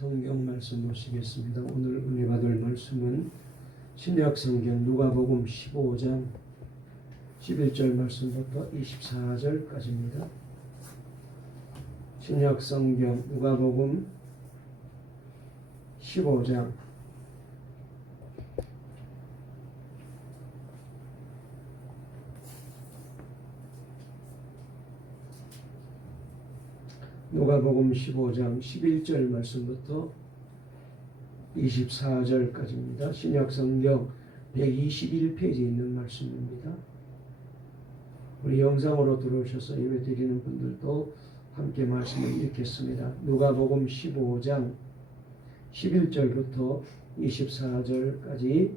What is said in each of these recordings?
성경 말씀 보시겠습니다. 오늘 은혜 받을 말씀은 신약 성경 누가복음 15장 11절 말씀부터 24절까지입니다. 신약 성경 누가복음 15장 누가복음 15장 11절 말씀부터 24절까지입니다. 신약성경 121페이지에 있는 말씀입니다. 우리 영상으로 들어오셔서 예배드리는 분들도 함께 말씀을 읽겠습니다. 누가복음 15장 11절부터 24절까지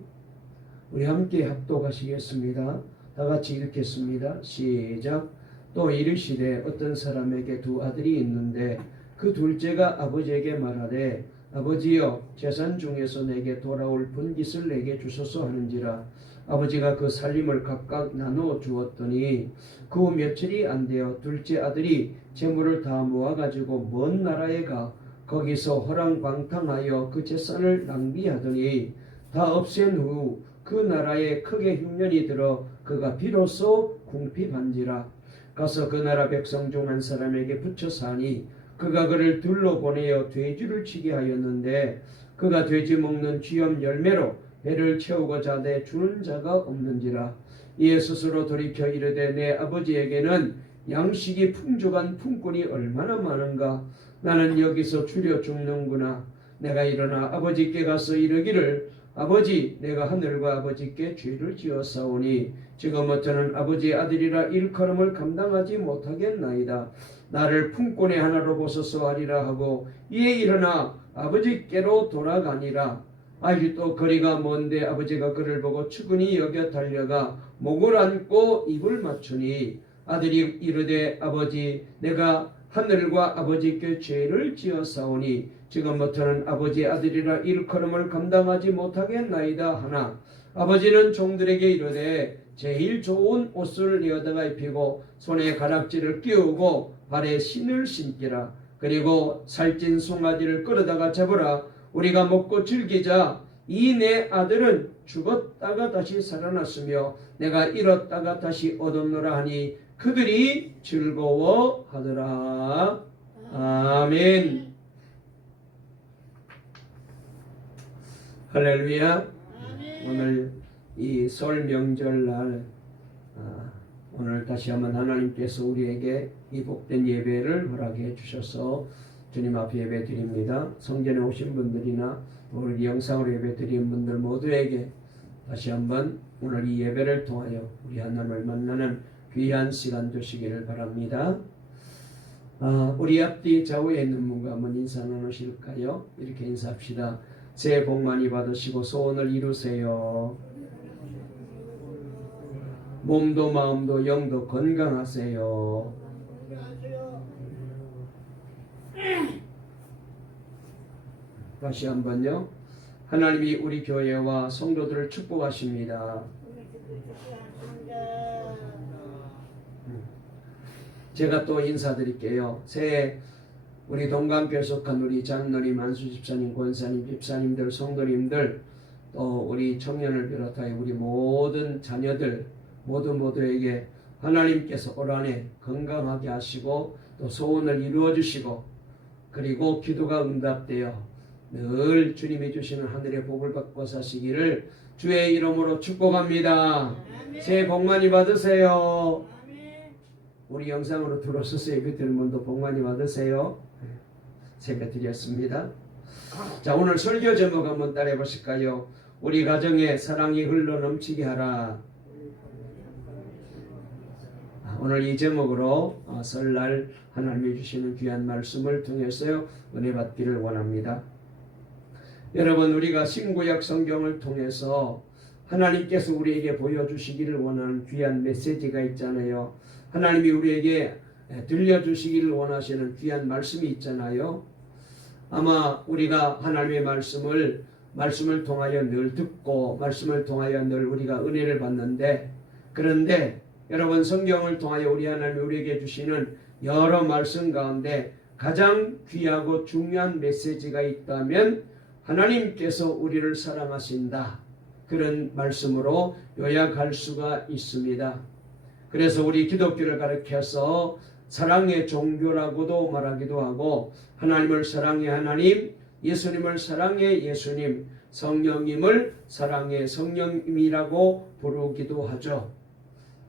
우리 함께 합독하시겠습니다. 다 같이 읽겠습니다. 시작. 또 이르시되 어떤 사람에게 두 아들이 있는데 그 둘째가 아버지에게 말하되 아버지여 재산 중에서 내게 돌아올 분깃을 내게 주소서 하는지라. 아버지가 그 살림을 각각 나누어 주었더니 그 며칠이 안 되어 둘째 아들이 재물을 다 모아가지고 먼 나라에 가 거기서 허랑방탕하여 그 재산을 낭비하더니 다 없앤 후 그 나라에 크게 흉년이 들어 그가 비로소 궁핍한지라. 가서 그 나라 백성 중 한 사람에게 붙여 사니 그가 그를 들러 보내어 돼지를 치게 하였는데 그가 돼지 먹는 쥐염 열매로 배를 채우고자 내 주는 자가 없는지라. 이에 스스로 돌이켜 이르되 내 아버지에게는 양식이 풍족한 품꾼이 얼마나 많은가. 나는 여기서 줄여 죽는구나. 내가 일어나 아버지께 가서 이르기를 아버지 내가 하늘과 아버지께 죄를 지었사오니 지금부터는 아버지의 아들이라 일컬음을 감당하지 못하겠나이다. 나를 품꾼의 하나로 보소서 하리라 하고 이에 일어나 아버지께로 돌아가니라. 아직도 거리가 먼데 아버지가 그를 보고 측은히 여겨 달려가 목을 안고 입을 맞추니 아들이 이르되 아버지 내가 하늘과 아버지께 죄를 지었사오니 지금부터는 아버지의 아들이라 일컬음을 감당하지 못하겠나이다 하나 아버지는 종들에게 이르되 제일 좋은 옷을 내어다가 입히고 손에 가락지를 끼우고 발에 신을 신기라. 그리고 살찐 송아지를 끌어다가 잡으라. 우리가 먹고 즐기자. 이 내 아들은 죽었다가 다시 살아났으며 내가 잃었다가 다시 얻었노라 하니 그들이 즐거워하더라. 아멘. 할렐루야. 오늘 이 설 명절날 오늘 다시 한번 하나님께서 우리에게 이 복된 예배를 허락해 주셔서 주님 앞에 예배 드립니다. 성전에 오신 분들이나 우리 영상으로 예배 드리는 분들 모두에게 다시 한번 오늘 이 예배를 통하여 우리 하나님을 만나는 귀한 시간 되시기를 바랍니다. 우리 앞뒤 좌우에 있는 분과 한번 인사 나누실까요? 이렇게 인사합시다. 새해 복 많이 받으시고 소원을 이루세요. 몸도 마음도 영도 건강하세요. 다시 한번요. 하나님이 우리 교회와 성도들을 축복하십니다. 제가 또 인사드릴게요. 새해 우리 동감교회 속한 우리 장로님, 안수 집사님, 권사님, 집사님들, 성도님들 또 우리 청년을 비롯하여 우리 모든 자녀들 모두에게 하나님께서 올 한해 건강하게 하시고 또 소원을 이루어 주시고 그리고 기도가 응답되어 늘 주님이 주시는 하늘의 복을 받고 사시기를 주의 이름으로 축복합니다. 새해 복 많이 받으세요. 우리 영상으로 들어오셔서 예배 드리는 분도 복 많이 받으세요. 예배 드렸습니다. 자, 오늘 설교 제목 한번 따라해 보실까요? 우리 가정에 사랑이 흘러 넘치게 하라. 오늘 이 제목으로 설날 하나님이 주시는 귀한 말씀을 통해서요 은혜 받기를 원합니다. 여러분, 우리가 신구약 성경을 통해서 하나님께서 우리에게 보여주시기를 원하는 귀한 메시지가 있잖아요. 하나님이 우리에게 들려주시기를 원하시는 귀한 말씀이 있잖아요. 아마 우리가 하나님의 말씀을 통하여 늘 듣고 말씀을 통하여 늘 우리가 은혜를 받는데, 그런데 여러분, 성경을 통하여 우리 하나님이 우리에게 주시는 여러 말씀 가운데 가장 귀하고 중요한 메시지가 있다면 하나님께서 우리를 사랑하신다. 그런 말씀으로 요약할 수가 있습니다. 그래서 우리 기독교를 가르쳐서 사랑의 종교라고도 말하기도 하고 하나님을 사랑해 하나님, 예수님을 사랑해 예수님, 성령님을 사랑해 성령님이라고 부르기도 하죠.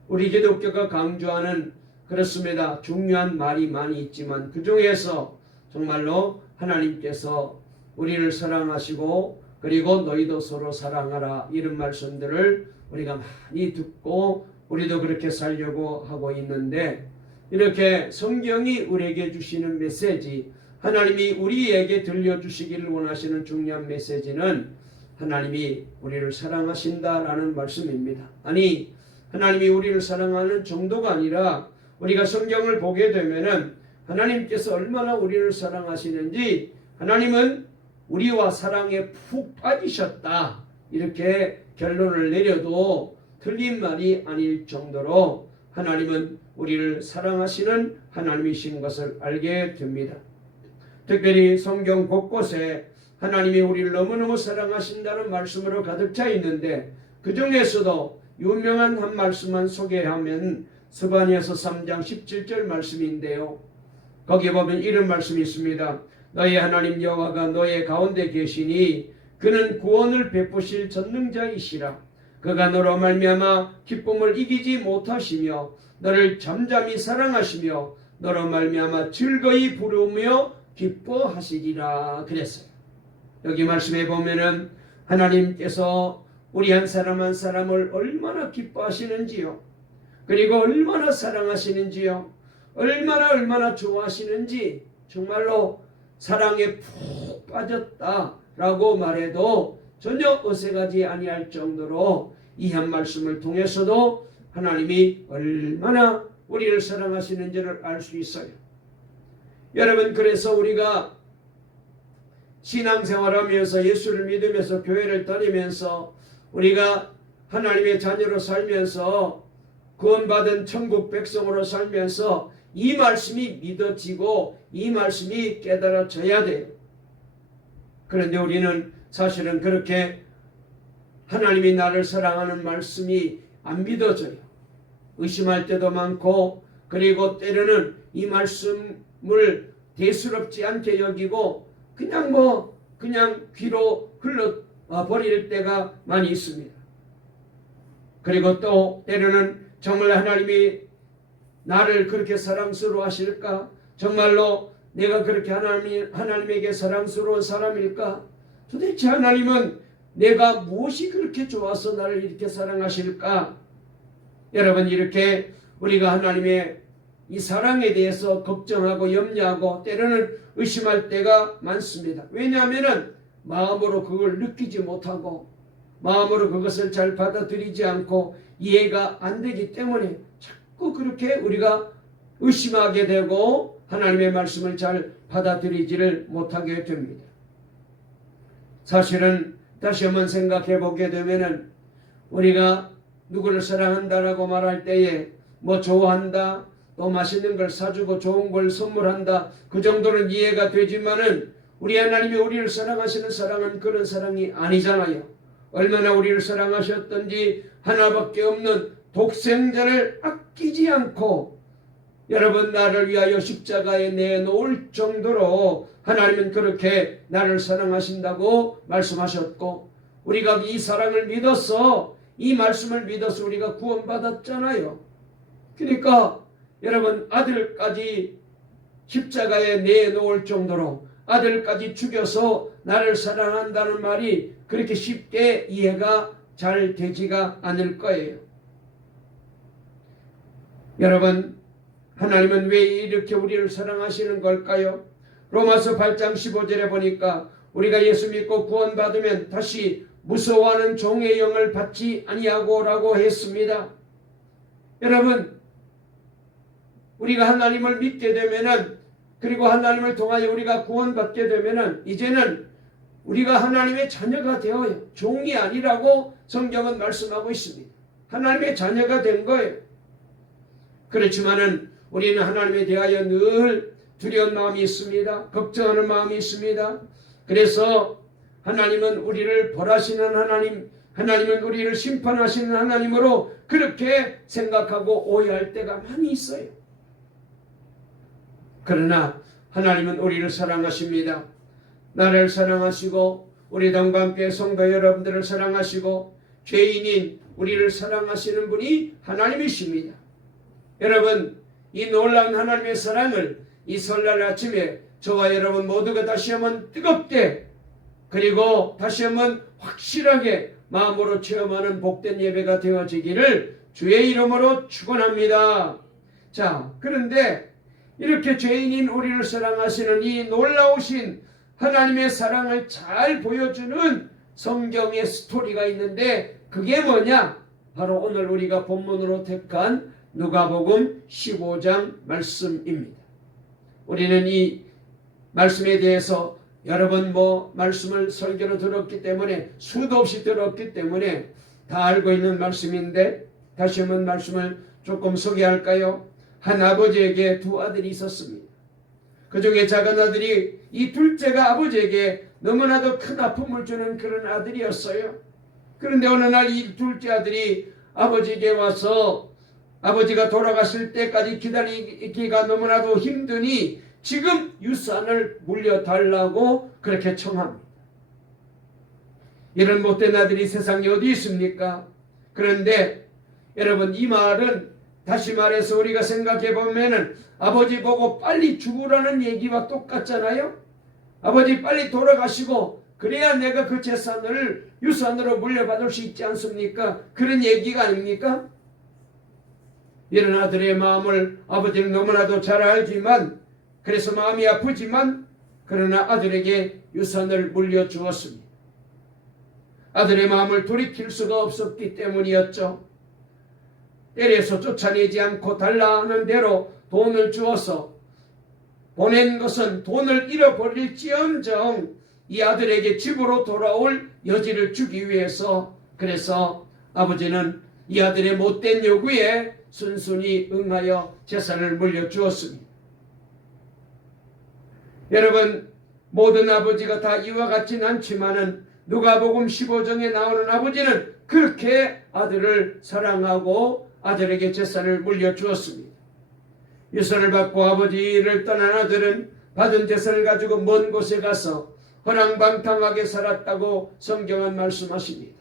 우리 기독교가 강조하는 그렇습니다. 중요한 말이 많이 있지만 그 중에서 정말로 하나님께서 우리를 사랑하시고 그리고 너희도 서로 사랑하라 이런 말씀들을 우리가 많이 듣고 우리도 그렇게 살려고 하고 있는데 이렇게 성경이 우리에게 주시는 메시지 하나님이 우리에게 들려주시기를 원하시는 중요한 메시지는 하나님이 우리를 사랑하신다라는 말씀입니다. 아니 하나님이 우리를 사랑하는 정도가 아니라 우리가 성경을 보게 되면은 하나님께서 얼마나 우리를 사랑하시는지 하나님은 우리와 사랑에 푹 빠지셨다 이렇게 결론을 내려도 틀린 말이 아닐 정도로 하나님은 우리를 사랑하시는 하나님이신 것을 알게 됩니다. 특별히 성경 곳곳에 하나님이 우리를 너무너무 사랑하신다는 말씀으로 가득 차 있는데 그 중에서도 유명한 한 말씀만 소개하면 스바냐서 3장 17절 말씀인데요. 거기에 보면 이런 말씀이 있습니다. 너희 하나님 여호와가 너의 가운데 계시니 그는 구원을 베푸실 전능자이시라. 그가 너로 말미암아 기쁨을 이기지 못하시며 너를 잠잠히 사랑하시며 너로 말미암아 즐거이 부르며 기뻐하시리라 그랬어요. 여기 말씀에 보면은 하나님께서 우리 한 사람 한 사람을 얼마나 기뻐하시는지요. 그리고 얼마나 사랑하시는지요. 얼마나 좋아하시는지 정말로 사랑에 푹 빠졌다라고 말해도 전혀 어색하지 아니할 정도로 이 한 말씀을 통해서도 하나님이 얼마나 우리를 사랑하시는지를 알 수 있어요. 여러분 그래서 우리가 신앙생활하면서 예수를 믿으면서 교회를 다니면서 우리가 하나님의 자녀로 살면서 구원받은 천국 백성으로 살면서 이 말씀이 믿어지고 이 말씀이 깨달아져야 돼요. 그런데 우리는 사실은 그렇게 하나님이 나를 사랑하는 말씀이 안 믿어져요. 의심할 때도 많고 그리고 때로는 이 말씀을 대수롭지 않게 여기고 그냥 귀로 흘러버릴 때가 많이 있습니다. 그리고 또 때로는 정말 하나님이 나를 그렇게 사랑스러워하실까? 정말로 내가 그렇게 하나님에게 사랑스러운 사람일까? 도대체 하나님은 내가 무엇이 그렇게 좋아서 나를 이렇게 사랑하실까? 여러분 이렇게 우리가 하나님의 이 사랑에 대해서 걱정하고 염려하고 때로는 의심할 때가 많습니다. 왜냐하면 마음으로 그걸 느끼지 못하고 마음으로 그것을 잘 받아들이지 않고 이해가 안 되기 때문에 자꾸 그렇게 우리가 의심하게 되고 하나님의 말씀을 잘 받아들이지를 못하게 됩니다. 사실은 다시 한번 생각해 보게 되면은 우리가 누구를 사랑한다라고 말할 때에 뭐 좋아한다 또 맛있는 걸 사주고 좋은 걸 선물한다 그 정도는 이해가 되지만은 우리 하나님이 우리를 사랑하시는 사랑은 그런 사랑이 아니잖아요. 얼마나 우리를 사랑하셨던지 하나밖에 없는 독생자를 아끼지 않고 여러분 나를 위하여 십자가에 내놓을 정도로 하나님은 그렇게 나를 사랑하신다고 말씀하셨고 우리가 이 사랑을 믿어서 이 말씀을 믿어서 우리가 구원받았잖아요. 그러니까 여러분 아들까지 십자가에 내놓을 정도로 아들까지 죽여서 나를 사랑한다는 말이 그렇게 쉽게 이해가 잘 되지가 않을 거예요. 여러분 하나님은 왜 이렇게 우리를 사랑하시는 걸까요? 로마서 8장 15절에 보니까 우리가 예수 믿고 구원받으면 다시 무서워하는 종의 영을 받지 아니하고라고 했습니다. 여러분 우리가 하나님을 믿게 되면은 그리고 하나님을 통하여 우리가 구원받게 되면은 이제는 우리가 하나님의 자녀가 되어요. 종이 아니라고 성경은 말씀하고 있습니다. 하나님의 자녀가 된 거예요. 그렇지만은 우리는 하나님에 대하여 늘 두려운 마음이 있습니다. 걱정하는 마음이 있습니다. 그래서 하나님은 우리를 벌하시는 하나님, 하나님은 우리를 심판하시는 하나님으로 그렇게 생각하고 오해할 때가 많이 있어요. 그러나 하나님은 우리를 사랑하십니다. 나를 사랑하시고 우리 당과 함께 성도 여러분들을 사랑하시고 죄인인 우리를 사랑하시는 분이 하나님이십니다. 여러분, 이 놀라운 하나님의 사랑을 이 설날 아침에 저와 여러분 모두가 다시 한번 뜨겁게 그리고 다시 한번 확실하게 마음으로 체험하는 복된 예배가 되어지기를 주의 이름으로 축원합니다. 자, 그런데 이렇게 죄인인 우리를 사랑하시는 이 놀라우신 하나님의 사랑을 잘 보여주는 성경의 스토리가 있는데 그게 뭐냐? 바로 오늘 우리가 본문으로 택한 누가복음 15장 말씀입니다. 우리는 이 말씀에 대해서 여러 번 말씀을 설교로 들었기 때문에 수도 없이 들었기 때문에 다 알고 있는 말씀인데 다시 한번 말씀을 조금 소개할까요? 한 아버지에게 두 아들이 있었습니다. 그 중에 작은 아들이 이 둘째가 아버지에게 너무나도 큰 아픔을 주는 그런 아들이었어요. 그런데 어느 날 이 둘째 아들이 아버지에게 와서 아버지가 돌아가실 때까지 기다리기가 너무나도 힘드니 지금 유산을 물려달라고 그렇게 청합니다. 이런 못된 아들이 세상에 어디 있습니까? 그런데 여러분, 이 말은 다시 말해서 우리가 생각해 보면은 아버지 보고 빨리 죽으라는 얘기와 똑같잖아요. 아버지 빨리 돌아가시고 그래야 내가 그 재산을 유산으로 물려받을 수 있지 않습니까? 그런 얘기가 아닙니까? 이런 아들의 마음을 아버지는 너무나도 잘 알지만 그래서 마음이 아프지만 그러나 아들에게 유산을 물려주었습니다. 아들의 마음을 돌이킬 수가 없었기 때문이었죠. 때려서 쫓아내지 않고 달라는 대로 돈을 주어서 보낸 것은 돈을 잃어버릴지언정 이 아들에게 집으로 돌아올 여지를 주기 위해서 그래서 아버지는 이 아들의 못된 요구에 순순히 응하여 재산을 물려주었습니다. 여러분, 모든 아버지가 다 이와 같지는 않지만은 누가복음 15장에 나오는 아버지는 그렇게 아들을 사랑하고 아들에게 재산을 물려주었습니다. 유산을 받고 아버지를 떠난 아들은 받은 재산을 가지고 먼 곳에 가서 허랑방탕하게 살았다고 성경은 말씀하십니다.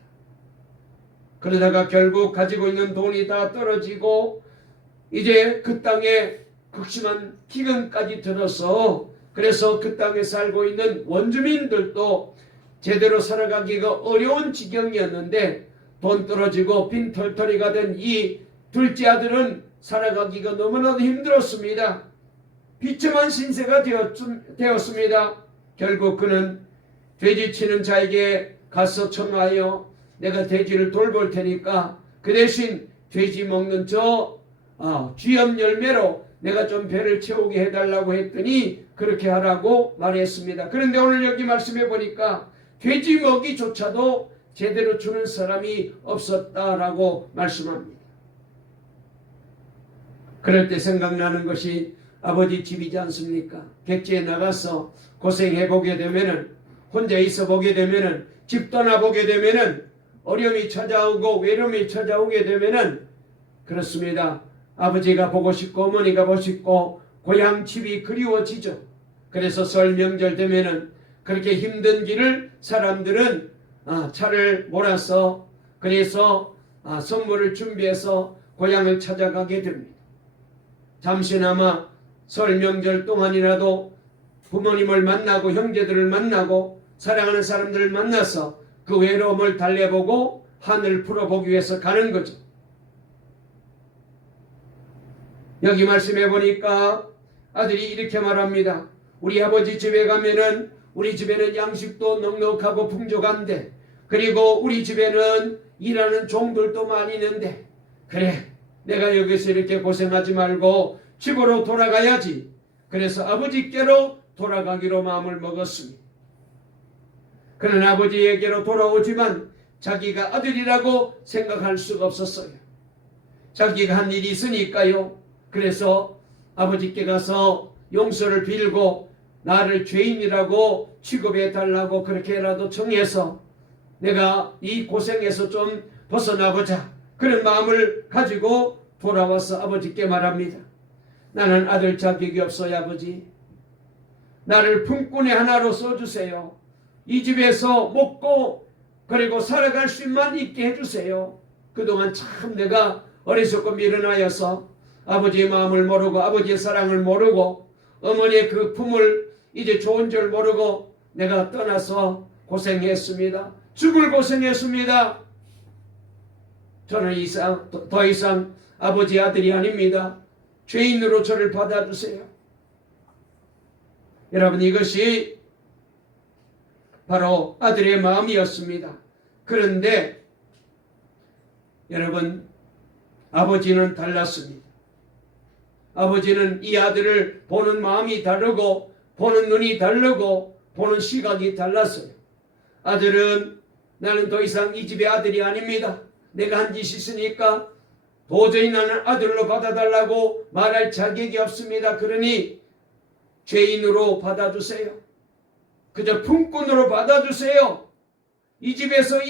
그러다가 결국 가지고 있는 돈이 다 떨어지고 이제 그 땅에 극심한 기근까지 들어서 그래서 그 땅에 살고 있는 원주민들도 제대로 살아가기가 어려운 지경이었는데 돈 떨어지고 빈털터리가 된 이 둘째 아들은 살아가기가 너무나도 힘들었습니다. 비참한 신세가 되었습니다. 결국 그는 돼지치는 자에게 가서 청하여 내가 돼지를 돌볼 테니까 그 대신 돼지 먹는 쥐염 열매로 내가 좀 배를 채우게 해달라고 했더니 그렇게 하라고 말했습니다. 그런데 오늘 여기 말씀해 보니까 돼지 먹이조차도 제대로 주는 사람이 없었다라고 말씀합니다. 그럴 때 생각나는 것이 아버지 집이지 않습니까? 객지에 나가서 고생해 보게 되면은 혼자 있어 보게 되면은 집 떠나 보게 되면은 어려움이 찾아오고 외로움이 찾아오게 되면은 그렇습니다. 아버지가 보고 싶고 어머니가 보고 싶고 고향 집이 그리워지죠. 그래서 설 명절 되면은 그렇게 힘든 길을 사람들은 차를 몰아서 그래서 선물을 준비해서 고향을 찾아가게 됩니다. 잠시나마 설 명절 동안이라도 부모님을 만나고 형제들을 만나고 사랑하는 사람들을 만나서 그 외로움을 달래보고 한을 풀어보기 위해서 가는 거죠. 여기 말씀해 보니까 아들이 이렇게 말합니다. 우리 아버지 집에 가면은 우리 집에는 양식도 넉넉하고 풍족한데 그리고 우리 집에는 일하는 종들도 많이 있는데 그래 내가 여기서 이렇게 고생하지 말고 집으로 돌아가야지. 그래서 아버지께로 돌아가기로 마음을 먹었습니다. 그는 아버지에게로 돌아오지만 자기가 아들이라고 생각할 수가 없었어요. 자기가 한 일이 있으니까요. 그래서 아버지께 가서 용서를 빌고 나를 죄인이라고 취급해 달라고 그렇게라도 정해서 내가 이 고생에서 좀 벗어나보자, 그런 마음을 가지고 돌아와서 아버지께 말합니다. 나는 아들 자격이 없어요. 아버지, 나를 품꾼의 하나로 써주세요. 이 집에서 먹고 그리고 살아갈 수만 있게 해주세요. 그동안 참 내가 어리석고 미련하여서 아버지의 마음을 모르고 아버지의 사랑을 모르고 어머니의 그 품을 이제 좋은 줄 모르고 내가 떠나서 고생했습니다. 죽을 고생했습니다. 저는 더 이상 아버지 아들이 아닙니다. 죄인으로 저를 받아주세요. 여러분, 이것이 바로 아들의 마음이었습니다. 그런데 여러분, 아버지는 달랐습니다. 아버지는 이 아들을 보는 마음이 다르고 보는 눈이 다르고 보는 시각이 달랐어요. 아들은 나는 더 이상 이 집의 아들이 아닙니다. 내가 한 짓이 있으니까 도저히 나는 아들로 받아달라고 말할 자격이 없습니다. 그러니 죄인으로 받아주세요. 그저 품꾼으로 받아주세요. 이 집에서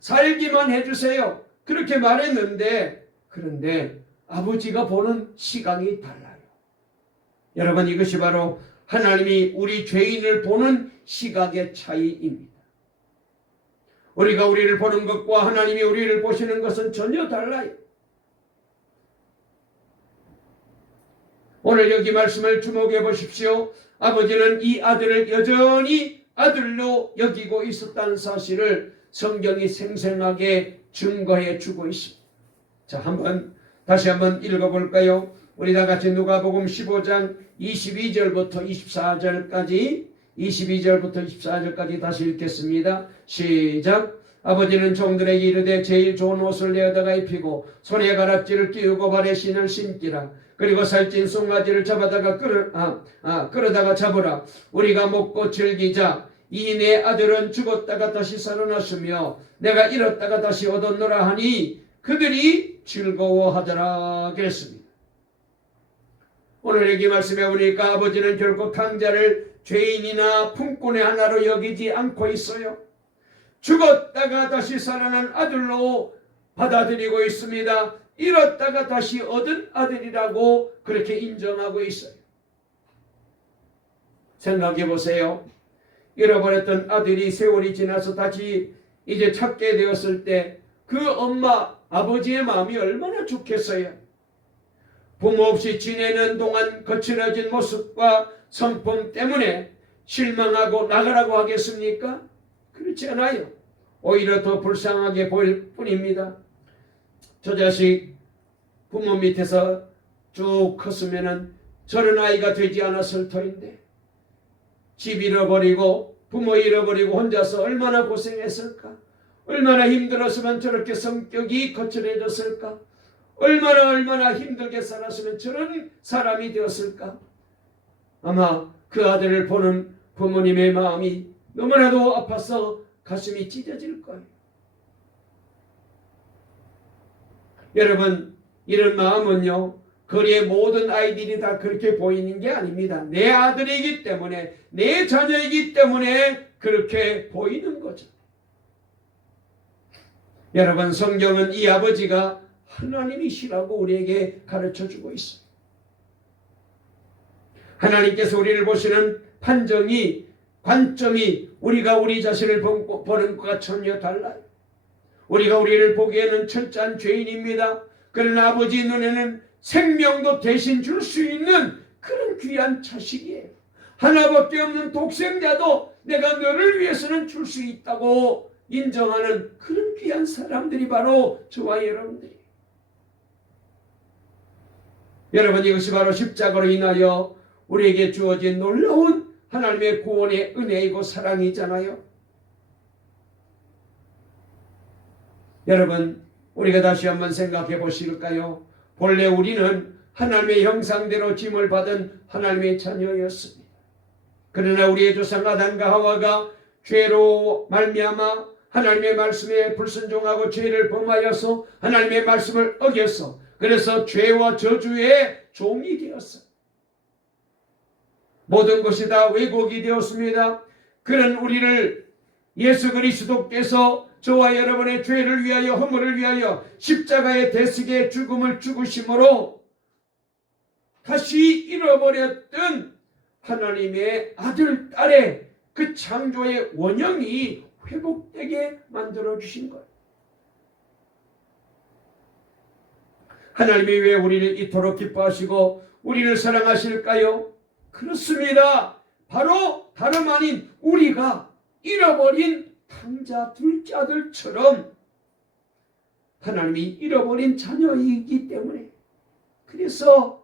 살기만 해주세요. 그렇게 말했는데, 그런데 아버지가 보는 시각이 달라요. 여러분, 이것이 바로 하나님이 우리 죄인을 보는 시각의 차이입니다. 우리가 우리를 보는 것과 하나님이 우리를 보시는 것은 전혀 달라요. 오늘 여기 말씀을 주목해 보십시오. 아버지는 이 아들을 여전히 아들로 여기고 있었다는 사실을 성경이 생생하게 증거해 주고 있습니다. 자, 다시 한번 읽어볼까요? 우리 다 같이 누가복음 15장 22절부터 24절까지 다시 읽겠습니다. 시작. 아버지는 종들에게 이르되 제일 좋은 옷을 내어다가 입히고 손에 가락지를 끼우고 발에 신을 신기라. 그리고 살찐 송아지를 잡아다가 끌어다가 잡으라. 우리가 먹고 즐기자. 이 내 아들은 죽었다가 다시 살아났으며 내가 잃었다가 다시 얻었노라 하니 그들이 즐거워하더라 그랬습니다. 오늘 여기 말씀해 보니까 아버지는 결코 탕자를 죄인이나 품꾼의 하나로 여기지 않고 있어요. 죽었다가 다시 살아난 아들로 받아들이고 있습니다. 잃었다가 다시 얻은 아들이라고 그렇게 인정하고 있어요. 생각해 보세요. 잃어버렸던 아들이 세월이 지나서 다시 이제 찾게 되었을 때 그 엄마, 아버지의 마음이 얼마나 좋겠어요. 부모 없이 지내는 동안 거칠어진 모습과 성품 때문에 실망하고 나가라고 하겠습니까? 그렇지 않아요. 오히려 더 불쌍하게 보일 뿐입니다. 저 자식 부모 밑에서 쭉 컸으면 저런 아이가 되지 않았을 터인데 집 잃어버리고 부모 잃어버리고 혼자서 얼마나 고생했을까? 얼마나 힘들었으면 저렇게 성격이 거칠어졌을까? 얼마나 힘들게 살았으면 저런 사람이 되었을까? 아마 그 아들을 보는 부모님의 마음이 너무나도 아파서 가슴이 찢어질 거예요. 여러분, 이런 마음은요, 거리의 모든 아이들이 다 그렇게 보이는 게 아닙니다. 내 아들이기 때문에, 내 자녀이기 때문에 그렇게 보이는 거죠. 여러분, 성경은 이 아버지가 하나님이시라고 우리에게 가르쳐주고 있어요. 하나님께서 우리를 보시는 관점이 우리가 우리 자신을 보는 것과 전혀 달라요. 우리가 우리를 보기에는 철저한 죄인입니다. 그러나 아버지 눈에는 생명도 대신 줄 수 있는 그런 귀한 자식이에요. 하나밖에 없는 독생자도 내가 너를 위해서는 줄 수 있다고 인정하는 그런 귀한 사람들이 바로 저와 여러분들이에요. 여러분, 이것이 바로 십자가로 인하여 우리에게 주어진 놀라운 하나님의 구원의 은혜이고 사랑이잖아요. 여러분, 우리가 다시 한번 생각해 보실까요? 본래 우리는 하나님의 형상대로 짐을 받은 하나님의 자녀였습니다. 그러나 우리의 조상 아담과 하와가 죄로 말미암아 하나님의 말씀에 불순종하고 죄를 범하여서 하나님의 말씀을 어겨서 그래서 죄와 저주의 종이 되었어요. 모든 것이 다 왜곡이 되었습니다. 그런 우리를 예수 그리스도께서 저와 여러분의 죄를 위하여 허물을 위하여 십자가의 대속의 죽음을 죽으심으로 다시 잃어버렸던 하나님의 아들, 딸의 그 창조의 원형이 회복되게 만들어주신 거예요. 하나님이 왜 우리를 이토록 기뻐하시고 우리를 사랑하실까요? 그렇습니다. 바로 다름 아닌 우리가 잃어버린 탕자 둘째 아들처럼 하나님이 잃어버린 자녀이기 때문에, 그래서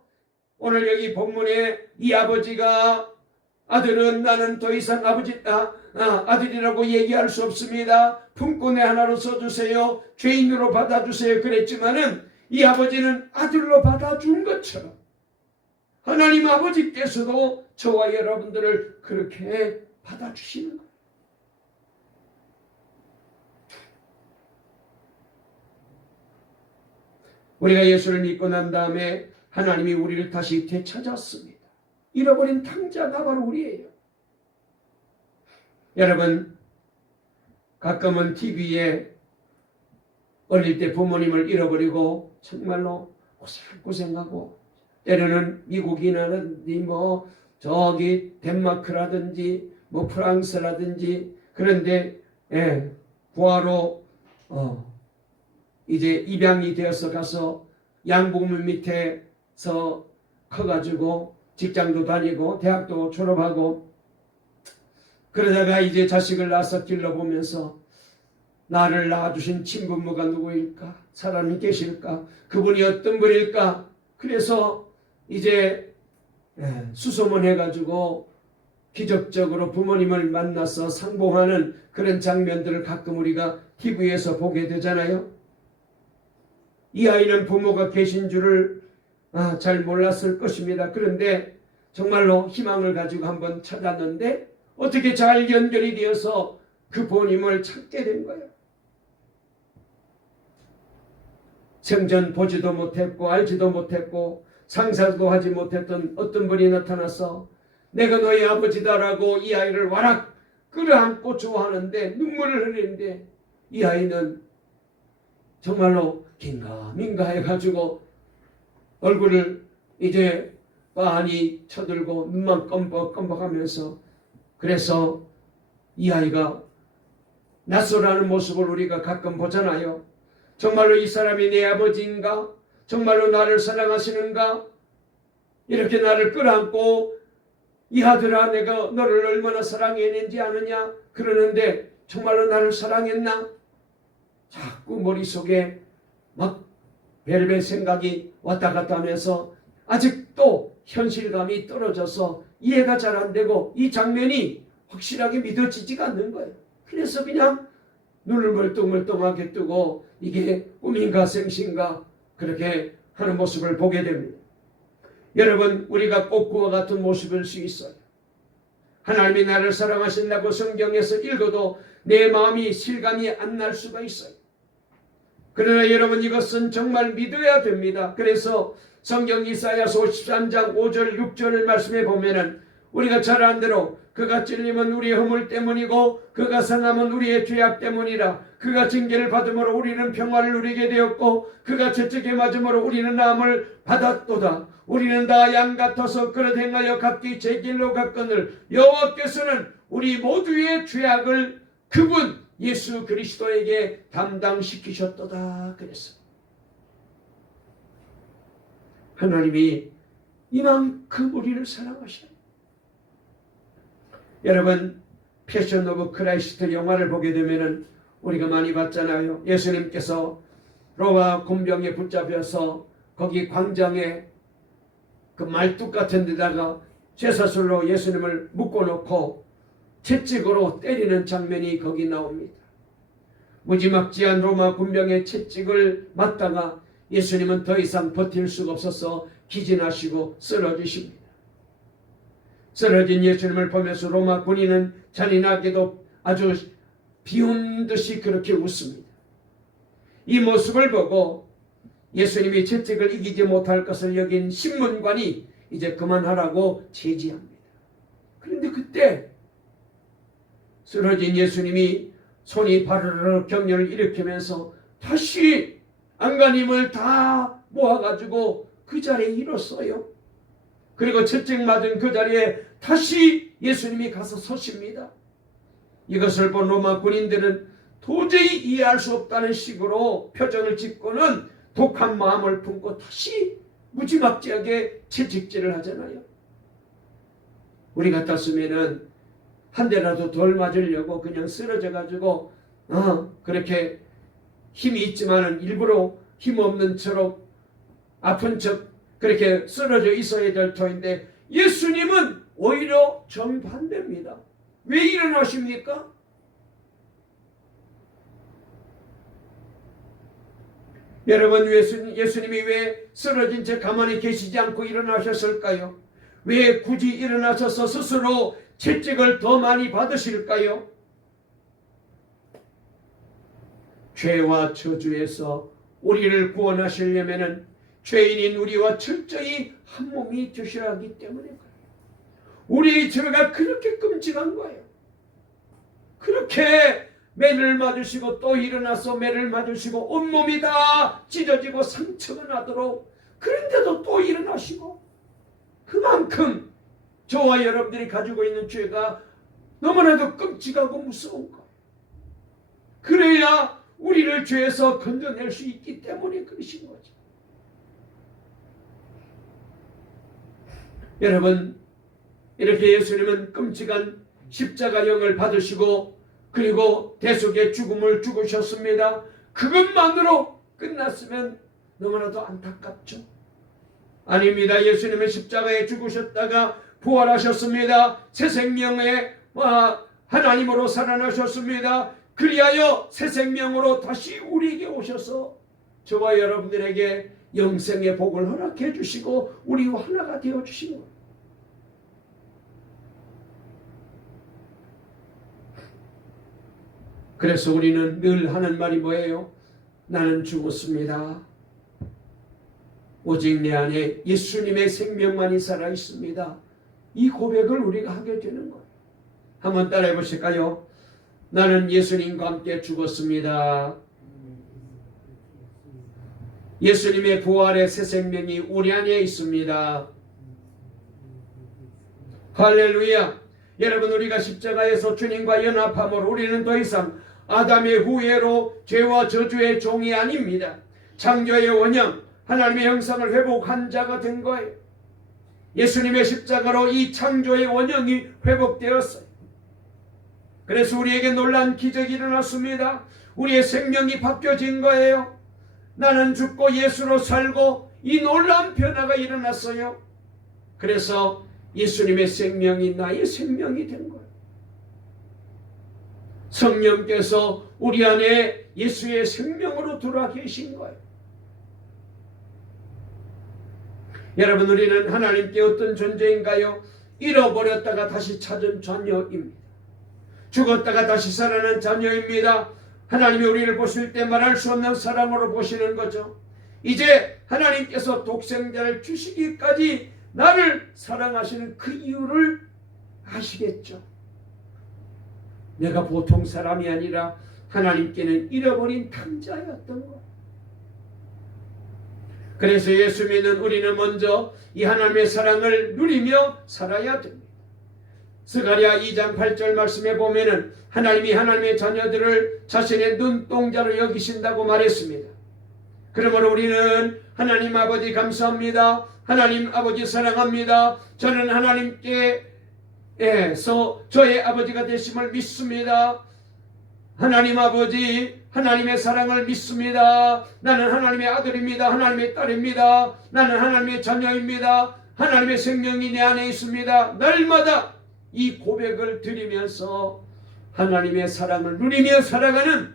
오늘 여기 본문에 이 아버지가 아들은 나는 더 이상 아들이라고 얘기할 수 없습니다. 품꾼의 하나로 써주세요. 죄인으로 받아주세요. 그랬지만은 이 아버지는 아들로 받아준 것처럼 하나님 아버지께서도 저와 여러분들을 그렇게 받아주시는 거예요. 우리가 예수를 믿고 난 다음에 하나님이 우리를 다시 되찾았습니다. 잃어버린 탕자가 바로 우리예요. 여러분, 가끔은 TV에 어릴 때 부모님을 잃어버리고 정말로 고생하고, 때로는 미국이라든지 저기 덴마크라든지 프랑스라든지, 그런데 구하러 이제 입양이 되어서 가서 양부모 밑에서 커가지고 직장도 다니고 대학도 졸업하고, 그러다가 이제 자식을 낳아서 길러보면서 나를 낳아주신 친부모가 누구일까? 사람이 계실까? 그분이 어떤 분일까? 그래서 이제 수소문해가지고 기적적으로 부모님을 만나서 상봉하는 그런 장면들을 가끔 우리가 TV에서 보게 되잖아요. 이 아이는 부모가 계신 줄을 잘 몰랐을 것입니다. 그런데 정말로 희망을 가지고 한번 찾았는데 어떻게 잘 연결이 되어서 그 부모님을 찾게 된 거예요. 생전 보지도 못했고 알지도 못했고 상상도 하지 못했던 어떤 분이 나타나서 내가 너희 아버지다라고 이 아이를 와락 끌어안고 좋아하는데 눈물을 흘리는데, 이 아이는 정말로 긴가민가 해가지고 얼굴을 이제 빤히 쳐들고 눈만 껌뻑껌뻑하면서, 그래서 이 아이가 낯설어하는 모습을 우리가 가끔 보잖아요. 정말로 이 사람이 내 아버지인가? 정말로 나를 사랑하시는가? 이렇게 나를 끌어안고 이 아들아 내가 너를 얼마나 사랑했는지 아느냐? 그러는데 정말로 나를 사랑했나? 자꾸 머릿속에 막 별별 생각이 왔다 갔다 하면서 아직도 현실감이 떨어져서 이해가 잘 안 되고 이 장면이 확실하게 믿어지지가 않는 거예요. 그래서 그냥 눈을 멀뚱멀뚱하게 뜨고 이게 꿈인가 생신가 그렇게 하는 모습을 보게 됩니다. 여러분, 우리가 꼭 그와 같은 모습일 수 있어요. 하나님이 나를 사랑하신다고 성경에서 읽어도 내 마음이 실감이 안 날 수가 있어요. 그러나 여러분, 이것은 정말 믿어야 됩니다. 그래서 성경 이사야서 53장 5절 6절을 말씀해 보면은 우리가 잘 아는 대로 그가 찔림은 우리의 허물 때문이고 그가 상함은 우리의 죄악 때문이라. 그가 징계를 받음으로 우리는 평화를 누리게 되었고 그가 채찍에 맞음으로 우리는 나음을 받았도다. 우리는 다 양 같아서 그릇 행하여 각기 제 길로 갔거늘 여호와께서는 우리 모두의 죄악을 그분 예수 그리스도에게 담당시키셨도다 그랬어요. 하나님이 이만큼 우리를 사랑하셔요. 여러분, 패션 오브 크라이스트 영화를 보게 되면은 우리가 많이 봤잖아요. 예수님께서 로마 군병에 붙잡혀서 거기 광장에 그 말뚝 같은 데다가 쇠사슬로 예수님을 묶어놓고 채찍으로 때리는 장면이 거기 나옵니다. 무지막지한 로마 군병의 채찍을 맞다가 예수님은 더 이상 버틸 수가 없어서 기진하시고 쓰러지십니다. 쓰러진 예수님을 보면서 로마 군인은 잔인하게도 아주 비운 듯이 그렇게 웃습니다. 이 모습을 보고 예수님이 채찍을 이기지 못할 것을 여긴 신문관이 이제 그만하라고 제지합니다. 그런데 그때 쓰러진 예수님이 손이 바르르 경련을 일으키면서 다시 안간힘을 다 모아가지고 그 자리에 일었어요. 그리고 채찍 맞은 그 자리에 다시 예수님이 가서 서십니다. 이것을 본 로마 군인들은 도저히 이해할 수 없다는 식으로 표정을 짓고는 독한 마음을 품고 다시 무지막지하게 채찍질을 하잖아요. 우리 같았으면은 한 대라도 덜 맞으려고 그냥 쓰러져 가지고 그렇게 힘이 있지만은 일부러 힘 없는 척 아픈 척 그렇게 쓰러져 있어야 될 터인데 예수님은 오히려 정반대입니다. 왜 일어나십니까? 여러분, 예수님이 왜 쓰러진 채 가만히 계시지 않고 일어나셨을까요? 왜 굳이 일어나셔서 스스로 채찍을 더 많이 받으실까요? 죄와 저주에서 우리를 구원하시려면 죄인인 우리와 철저히 한 몸이 되셔야 하기 때문에 그래요. 우리의 죄가 그렇게 끔찍한 거예요. 그렇게 매를 맞으시고 또 일어나서 매를 맞으시고 온몸이 다 찢어지고 상처가 나도록, 그런데도 또 일어나시고, 그만큼 저와 여러분들이 가지고 있는 죄가 너무나도 끔찍하고 무서운 거예요. 그래야 우리를 죄에서 건져낼 수 있기 때문에 그러신 거죠. 여러분, 이렇게 예수님은 끔찍한 십자가형을 받으시고 그리고 대속의 죽음을 죽으셨습니다. 그것만으로 끝났으면 너무나도 안타깝죠. 아닙니다. 예수님은 십자가에 죽으셨다가 부활하셨습니다. 새 생명의 하나님으로 살아나셨습니다. 그리하여 새 생명으로 다시 우리에게 오셔서 저와 여러분들에게 영생의 복을 허락해 주시고 우리와 하나가 되어 주신 거예요. 그래서 우리는 늘 하는 말이 뭐예요? 나는 죽었습니다. 오직 내 안에 예수님의 생명만이 살아 있습니다. 이 고백을 우리가 하게 되는 거예요. 한번 따라해 보실까요? 나는 예수님과 함께 죽었습니다. 예수님의 부활의 새 생명이 우리 안에 있습니다. 할렐루야. 여러분, 우리가 십자가에서 주님과 연합함으로 우리는 더 이상 아담의 후예로 죄와 저주의 종이 아닙니다. 창조의 원형 하나님의 형상을 회복한 자가 된 거예요. 예수님의 십자가로 이 창조의 원형이 회복되었어요. 그래서 우리에게 놀라운 기적이 일어났습니다. 우리의 생명이 바뀌어진 거예요. 나는 죽고 예수로 살고, 이 놀라운 변화가 일어났어요. 그래서 예수님의 생명이 나의 생명이 된 거예요. 성령께서 우리 안에 예수의 생명으로 들어와 계신 거예요. 여러분, 우리는 하나님께 어떤 존재인가요? 잃어버렸다가 다시 찾은 자녀입니다. 죽었다가 다시 살아난 자녀입니다. 하나님이 우리를 보실 때 말할 수 없는 사랑으로 보시는 거죠. 이제 하나님께서 독생자를 주시기까지 나를 사랑하시는 그 이유를 아시겠죠. 내가 보통 사람이 아니라 하나님께는 잃어버린 탕자였던 것. 그래서 예수 믿는 우리는 먼저 이 하나님의 사랑을 누리며 살아야 됩니다. 스가랴 2장 8절 말씀에 보면은 하나님이 하나님의 자녀들을 자신의 눈동자로 여기신다고 말했습니다. 그러므로 우리는 하나님 아버지 감사합니다. 하나님 아버지 사랑합니다. 저는 하나님께서 저의 아버지가 되심을 믿습니다. 하나님 아버지, 하나님의 사랑을 믿습니다. 나는 하나님의 아들입니다. 하나님의 딸입니다. 나는 하나님의 자녀입니다. 하나님의 생명이 내 안에 있습니다. 날마다 이 고백을 드리면서 하나님의 사랑을 누리며 살아가는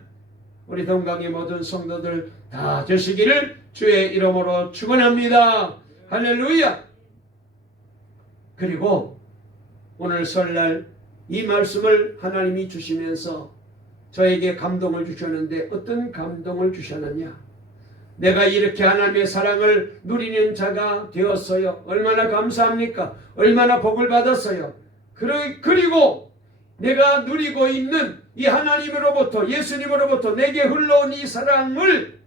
우리 동강의 모든 성도들 다 되시기를 주의 이름으로 축원합니다. 할렐루야. 그리고 오늘 설날 이 말씀을 하나님이 주시면서 저에게 감동을 주셨는데, 어떤 감동을 주셨느냐? 내가 이렇게 하나님의 사랑을 누리는 자가 되었어요. 얼마나 감사합니까? 얼마나 복을 받았어요. 그리고 내가 누리고 있는 이 하나님으로부터, 예수님으로부터 내게 흘러온 이 사랑을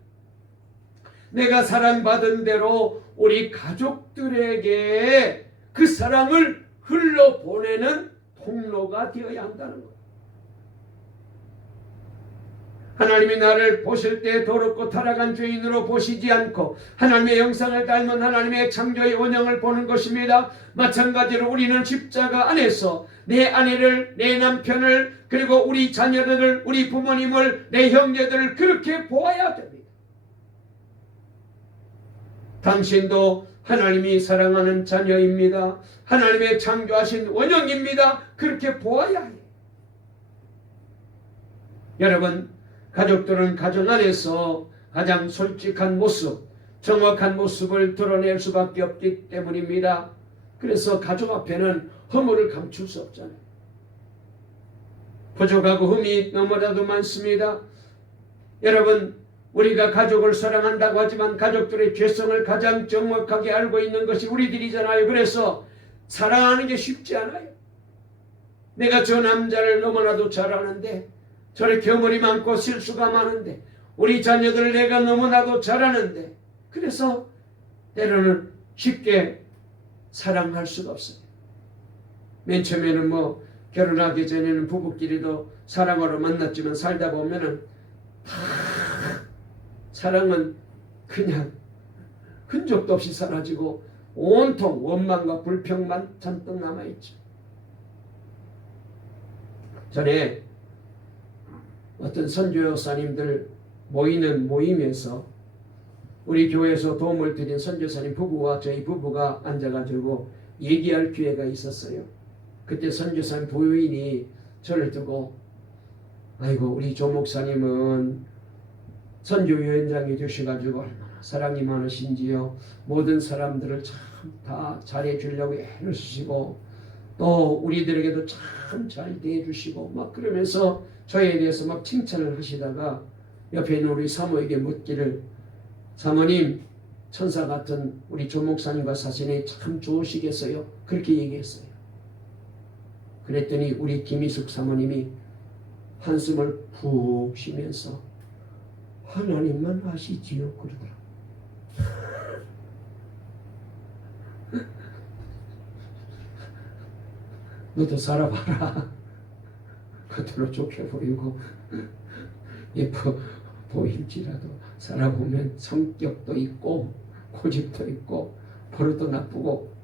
내가 사랑받은 대로 우리 가족들에게 그 사랑을 흘러보내는 통로가 되어야 한다는 것. 하나님이 나를 보실 때 더럽고 타락한 죄인으로 보시지 않고 하나님의 형상을 닮은 하나님의 창조의 원형을 보는 것입니다. 마찬가지로 우리는 십자가 안에서 내 아내를, 내 남편을, 그리고 우리 자녀들을, 우리 부모님을, 내 형제들을 그렇게 보아야 됩니다. 당신도 하나님이 사랑하는 자녀입니다. 하나님의 창조하신 원형입니다. 그렇게 보아야 해요. 여러분, 가족들은 가정 안에서 가장 솔직한 모습, 정확한 모습을 드러낼 수밖에 없기 때문입니다. 그래서 가족 앞에는 허물을 감출 수 없잖아요. 부족하고 흠이 너무나도 많습니다. 여러분, 우리가 가족을 사랑한다고 하지만 가족들의 죄성을 가장 정확하게 알고 있는 것이 우리들이잖아요. 그래서 사랑하는 게 쉽지 않아요. 내가 저 남자를 너무나도 잘 아는데, 저렇게 허물이 많고 실수가 많은데, 우리 자녀들을 내가 너무나도 잘 아는데, 그래서 때로는 쉽게 사랑할 수가 없어요. 맨 처음에는 결혼하기 전에는 부부끼리도 사랑으로 만났지만 살다 보면은 사랑은 그냥 흔적도 없이 사라지고 온통 원망과 불평만 잔뜩 남아있죠. 전에 어떤 선교사님들 모이는 모임에서 우리 교회에서 도움을 드린 선교사님 부부와 저희 부부가 앉아가지고 얘기할 기회가 있었어요. 그때 선교사님 부인이 저를 두고, 아이고 우리 조 목사님은 선교위원장이 되셔가지고 얼마나 사랑이 많으신지요. 모든 사람들을 참 다 잘해주려고 애를 쓰시고 또 우리들에게도 참 잘 대해주시고 막 그러면서 저에 대해서 막 칭찬을 하시다가 옆에 있는 우리 사모에게 묻기를, 사모님 천사 같은 우리 조 목사님과 사신이 참 좋으시겠어요? 그렇게 얘기했어요. 그랬더니 우리 김희숙 사모님이 한숨을 푹 쉬면서 하나님만 아시지요 그러더라고요. 너도 살아봐라. 겉으로 좋게 보이고 예뻐 보일지라도 살아보면 성격도 있고 고집도 있고 버릇도 나쁘고.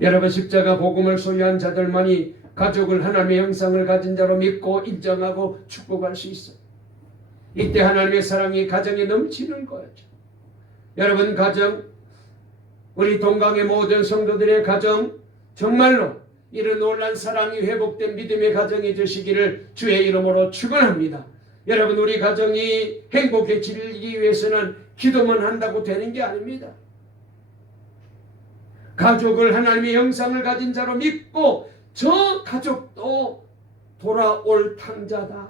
여러분, 십자가 복음을 소유한 자들만이 가족을 하나님의 형상을 가진 자로 믿고 인정하고 축복할 수 있어요. 이때 하나님의 사랑이 가정에 넘치는 거죠. 여러분, 가정, 우리 동강의 모든 성도들의 가정, 정말로 이런 놀란 사랑이 회복된 믿음의 가정이 되시기를 주의 이름으로 축원합니다. 여러분, 우리 가정이 행복해지기 위해서는 기도만 한다고 되는 게 아닙니다. 가족을 하나님의 형상을 가진 자로 믿고 저 가족도 돌아올 탕자다,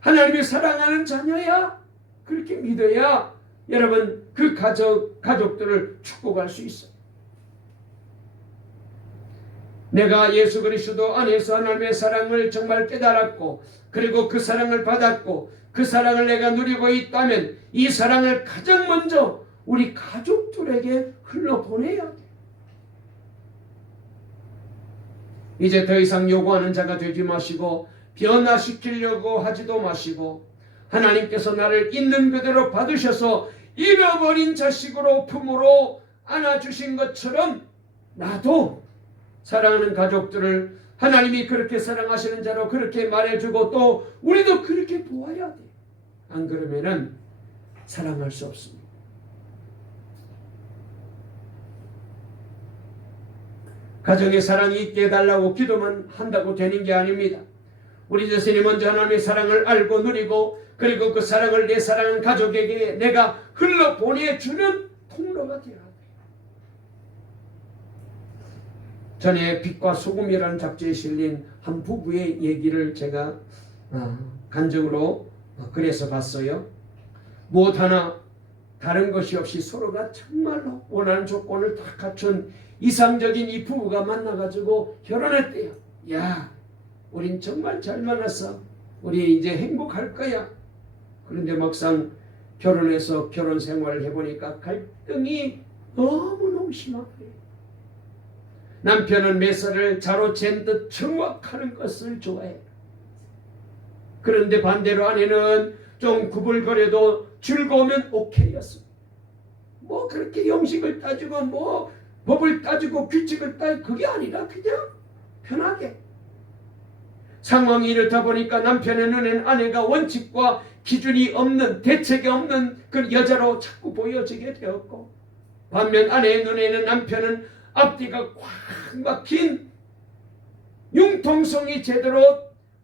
하나님이 사랑하는 자녀야, 그렇게 믿어야 여러분 그 가족들을 축복할 수 있어요. 내가 예수 그리스도 안에서 하나님의 사랑을 정말 깨달았고 그리고 그 사랑을 받았고 그 사랑을 내가 누리고 있다면 이 사랑을 가장 먼저 우리 가족들에게 흘러보내야 돼. 이제 더 이상 요구하는 자가 되지 마시고 변화시키려고 하지도 마시고 하나님께서 나를 있는 그대로 받으셔서 잃어버린 자식으로 품으로 안아주신 것처럼 나도 사랑하는 가족들을 하나님이 그렇게 사랑하시는 자로 그렇게 말해주고 또 우리도 그렇게 보아야 돼. 안 그러면은 사랑할 수 없습니다. 가정에 사랑이 있게 해달라고 기도만 한다고 되는 게 아닙니다. 우리 자신이 먼저 하나님의 사랑을 알고 누리고 그리고 그 사랑을 내 사랑하는 가족에게 내가 흘러보내주는 통로가 되어야 돼요. 전에 빛과 소금이라는 잡지에 실린 한 부부의 얘기를 제가 간증으로 그래서 봤어요. 무엇 하나 다른 것이 없이 서로가 정말로 원하는 조건을 다 갖춘 이상적인 이 부부가 만나가지고 결혼했대요. 야, 우린 정말 잘 만났어. 우리 이제 행복할 거야. 그런데 막상 결혼해서 결혼 생활을 해보니까 갈등이 너무너무 심한 거예요. 남편은 매사를 자로 잰 듯 정확하는 것을 좋아해요. 그런데 반대로 아내는 좀 구불거려도 즐거우면 오케이였습니다. 뭐 그렇게 형식을 따지고 뭐 법을 따지고 규칙을 따지고 그게 아니라 그냥 편하게. 상황이 이렇다 보니까 남편의 눈에는 아내가 원칙과 기준이 없는, 대책이 없는 그 여자로 자꾸 보여지게 되었고, 반면 아내의 눈에는 남편은 앞뒤가 꽉 막힌 융통성이 제대로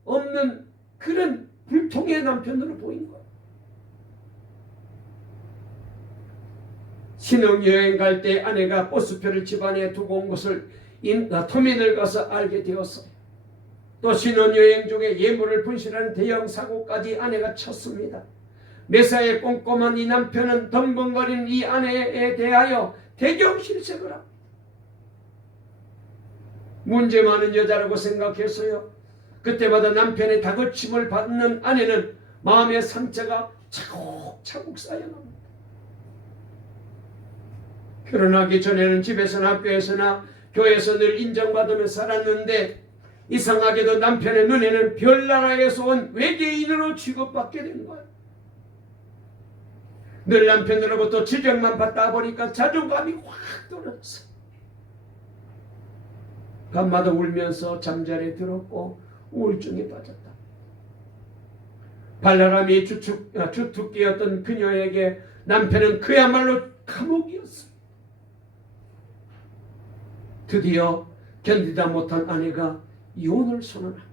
없는 그런 불통의 남편으로 보인 거예요. 신혼여행 갈 때 아내가 버스표를 집안에 두고 온 것을 터미널 가서 알게 되었어요. 또 신혼여행 중에 예물을 분실하는 대형 사고까지 아내가 쳤습니다. 매사에 꼼꼼한 이 남편은 덤벙거리는 이 아내에 대하여 대경실색을 합니다. 문제 많은 여자라고 생각했어요. 그때마다 남편의 다그침을 받는 아내는 마음의 상처가 차곡차곡 쌓여갑니다. 결혼하기 전에는 집에서나 학교에서나 교회에서 늘 인정받으며 살았는데 이상하게도 남편의 눈에는 별나라에서 온 외계인으로 취급받게 된 거예요. 늘 남편으로부터 지적만 받다 보니까 자존감이 확 떨어졌어요. 밤마다 울면서 잠자리에 들었고 우울증에 빠졌다. 발랄함이 주특기였던 그녀에게 남편은 그야말로 감옥이었어요. 드디어 견디다 못한 아내가 이혼을 선언합니다.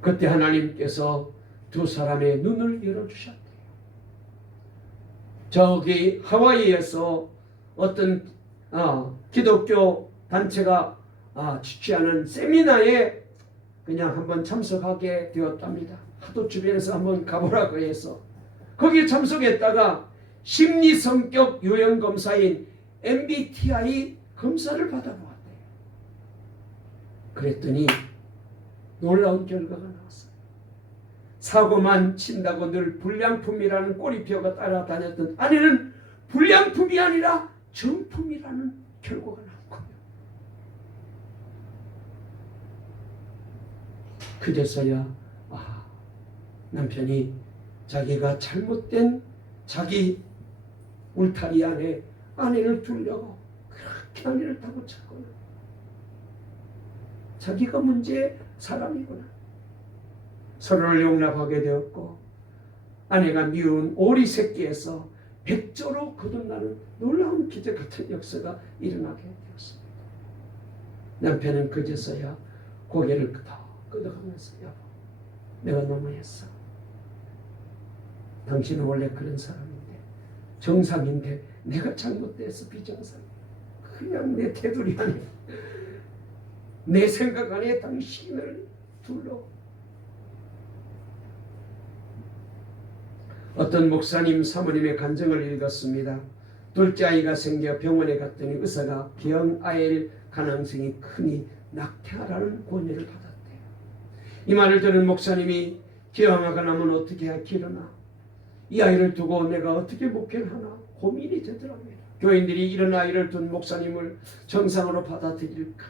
그때 하나님께서 두 사람의 눈을 열어주셨대요. 저기 하와이에서 어떤 기독교 단체가 주최하는 세미나에 그냥 한번 참석하게 되었답니다. 하도 주변에서 한번 가보라고 해서 거기에 참석했다가 심리성격 유형검사인 MBTI 검사를 받아보았대요. 그랬더니 놀라운 결과가 나왔어요. 사고만 친다고 늘 불량품이라는 꼬리표가 따라다녔던 아내는 불량품이 아니라 정품이라는 결과가 나온 거예요. 그제서야 남편이 자기가 잘못된 자기 울타리 안에 아내를 두려고 그렇게 아내를 타고 쳤구나. 자기가 문제의 사람이구나. 서로를 용납하게 되었고 아내가 미운 오리 새끼에서 백조로 거듭나는 놀라운 기적 같은 역사가 일어나게 되었습니다. 남편은 그제서야 고개를 끄덕하면서 여보, 내가 너무했어. 당신은 원래 그런 사람인데 정상인데 내가 잘못돼서 비정상이야. 그냥 내 테두리 안에 내 생각 안에 당신을 둘러. 어떤 목사님 사모님의 간증을 읽었습니다. 둘째 아이가 생겨 병원에 갔더니 의사가 병아일 가능성이 크니 낙태하라는 권유를 받았대요. 이 말을 들은 목사님이 기형아가 나면 어떻게 기르나, 이 아이를 두고 내가 어떻게 목회를 하나 고민이 되더랍니다. 교인들이 이런 아이를 둔 목사님을 정상으로 받아들일까?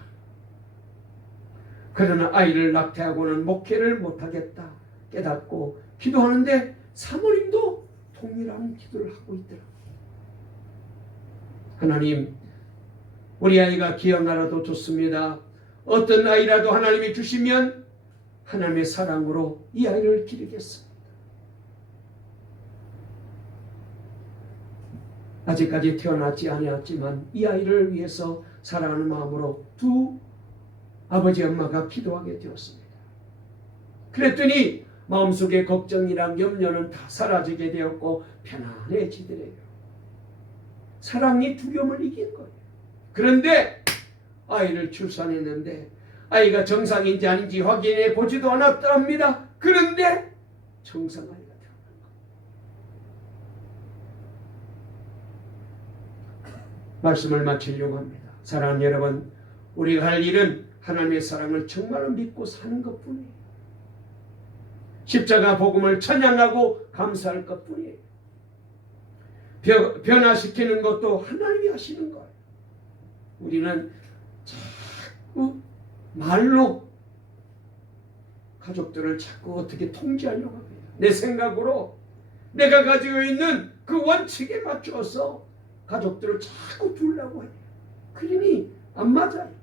그러나 아이를 낙태하고는 목회를 못하겠다 깨닫고 기도하는데 사모님도 동일한 기도를 하고 있더라. 하나님, 우리 아이가 기형아라도 좋습니다. 어떤 아이라도 하나님이 주시면 하나님의 사랑으로 이 아이를 기르겠습니다. 아직까지 태어나지 않았지만 이 아이를 위해서 사랑하는 마음으로 두 아버지 엄마가 기도하게 되었습니다. 그랬더니 마음속의 걱정이랑 염려는 다 사라지게 되었고 편안해지더래요. 사랑이 두려움을 이긴 거예요. 그런데 아이를 출산했는데 아이가 정상인지 아닌지 확인해 보지도 않았답니다. 그런데 정상 아이가 태어난 거예요. 말씀을 마치려고 합니다. 사랑하는 여러분, 우리가 할 일은 하나님의 사랑을 정말로 믿고 사는 것뿐이에요. 십자가 복음을 찬양하고 감사할 것뿐이에요. 변화시키는 것도 하나님이 하시는 거예요. 우리는 자꾸 말로 가족들을 자꾸 어떻게 통제하려고 합니다. 내 생각으로 내가 가지고 있는 그 원칙에 맞추어서 가족들을 자꾸 두려고 해요. 그러니 안 맞아요.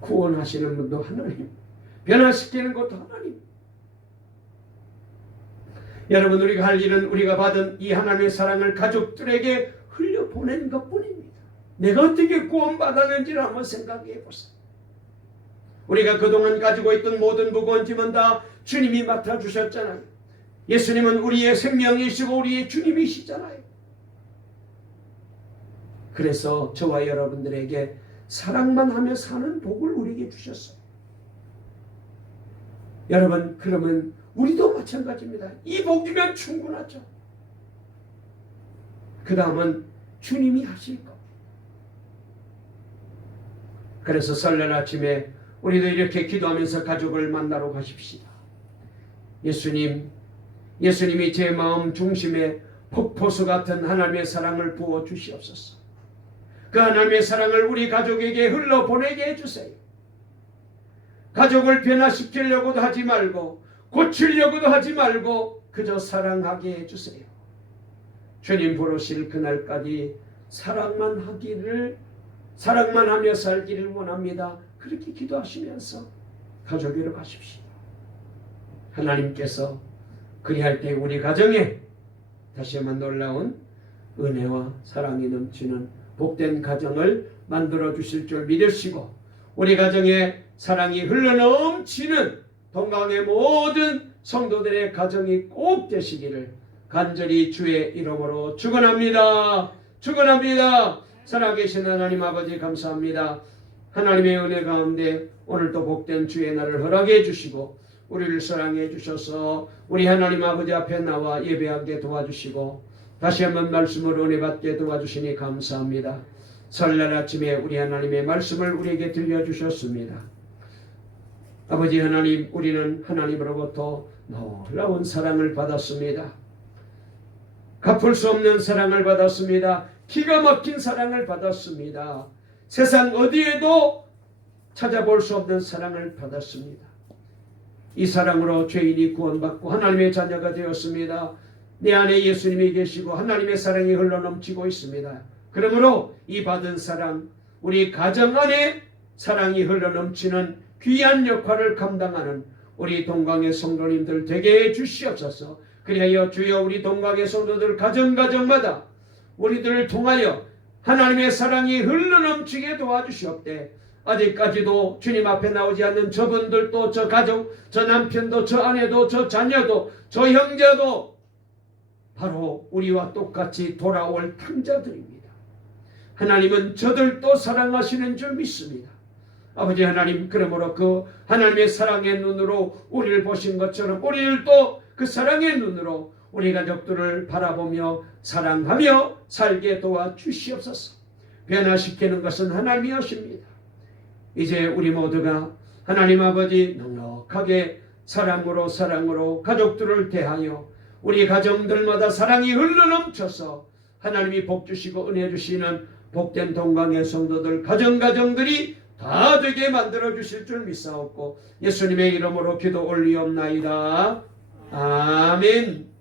구원하시는 분도 하나님, 변화시키는 것도 하나님. 여러분, 우리가 할 일은 우리가 받은 이 하나님의 사랑을 가족들에게 흘려보내는 것뿐입니다. 내가 어떻게 구원받았는지를 한번 생각해 보세요. 우리가 그동안 가지고 있던 모든 무거운 짐은 다 주님이 맡아주셨잖아요. 예수님은 우리의 생명이시고 우리의 주님이시잖아요. 그래서 저와 여러분들에게 사랑만 하며 사는 복을 우리에게 주셨어요. 여러분, 그러면 우리도 마찬가지입니다. 이 복이면 충분하죠. 그 다음은 주님이 하실 것. 그래서 설날 아침에 우리도 이렇게 기도하면서 가족을 만나러 가십시다. 예수님이 제 마음 중심에 폭포수 같은 하나님의 사랑을 부어 주시옵소서. 그 하나님의 사랑을 우리 가족에게 흘러보내게 해주세요. 가족을 변화시키려고도 하지 말고 고치려고도 하지 말고 그저 사랑하게 해주세요. 주님 부르실 그날까지 사랑만 하며 살기를 원합니다. 그렇게 기도하시면서 가족으로 가십시오. 하나님께서 그리할 때 우리 가정에 다시 한번 놀라운 은혜와 사랑이 넘치는 복된 가정을 만들어 주실 줄 믿으시고, 우리 가정에 사랑이 흘러넘치는 동강의 모든 성도들의 가정이 꼭 되시기를 간절히 주의 이름으로 축원합니다. 축원합니다. 살아계신 하나님 아버지, 감사합니다. 하나님의 은혜 가운데 오늘도 복된 주의 날을 허락해 주시고 우리를 사랑해 주셔서 우리 하나님 아버지 앞에 나와 예배하게 도와주시고 다시 한번 말씀을 은혜 받게 도와주시니 감사합니다. 설날 아침에 우리 하나님의 말씀을 우리에게 들려주셨습니다. 아버지 하나님, 우리는 하나님으로부터 놀라운 사랑을 받았습니다. 갚을 수 없는 사랑을 받았습니다. 기가 막힌 사랑을 받았습니다. 세상 어디에도 찾아볼 수 없는 사랑을 받았습니다. 이 사랑으로 죄인이 구원받고 하나님의 자녀가 되었습니다. 내 안에 예수님이 계시고 하나님의 사랑이 흘러넘치고 있습니다. 그러므로 이 받은 사랑, 우리 가정 안에 사랑이 흘러넘치는 귀한 역할을 감당하는 우리 동강의 성도님들 되게 해 주시옵소서. 그리하여 주여 우리 동강의 성도들 가정마다 우리들을 통하여 하나님의 사랑이 흘러넘치게 도와주시옵되, 아직까지도 주님 앞에 나오지 않는 저분들도, 저 가족, 저 남편도, 저 아내도, 저 자녀도, 저 형제도 바로 우리와 똑같이 돌아올 탕자들입니다. 하나님은 저들도 사랑하시는 줄 믿습니다. 아버지 하나님, 그러므로 그 하나님의 사랑의 눈으로 우리를 보신 것처럼 우리들도 그 사랑의 눈으로 우리 가족들을 바라보며 사랑하며 살게 도와주시옵소서. 변화시키는 것은 하나님이 하십니다. 이제 우리 모두가 하나님 아버지 넉넉하게 사랑으로 가족들을 대하여 우리 가정들마다 사랑이 흘러넘쳐서 하나님이 복 주시고 은혜 주시는 복된 동강의 성도들 가정들이 다 되게 만들어 주실 줄 믿사옵고 예수님의 이름으로 기도 올리옵나이다. 아멘.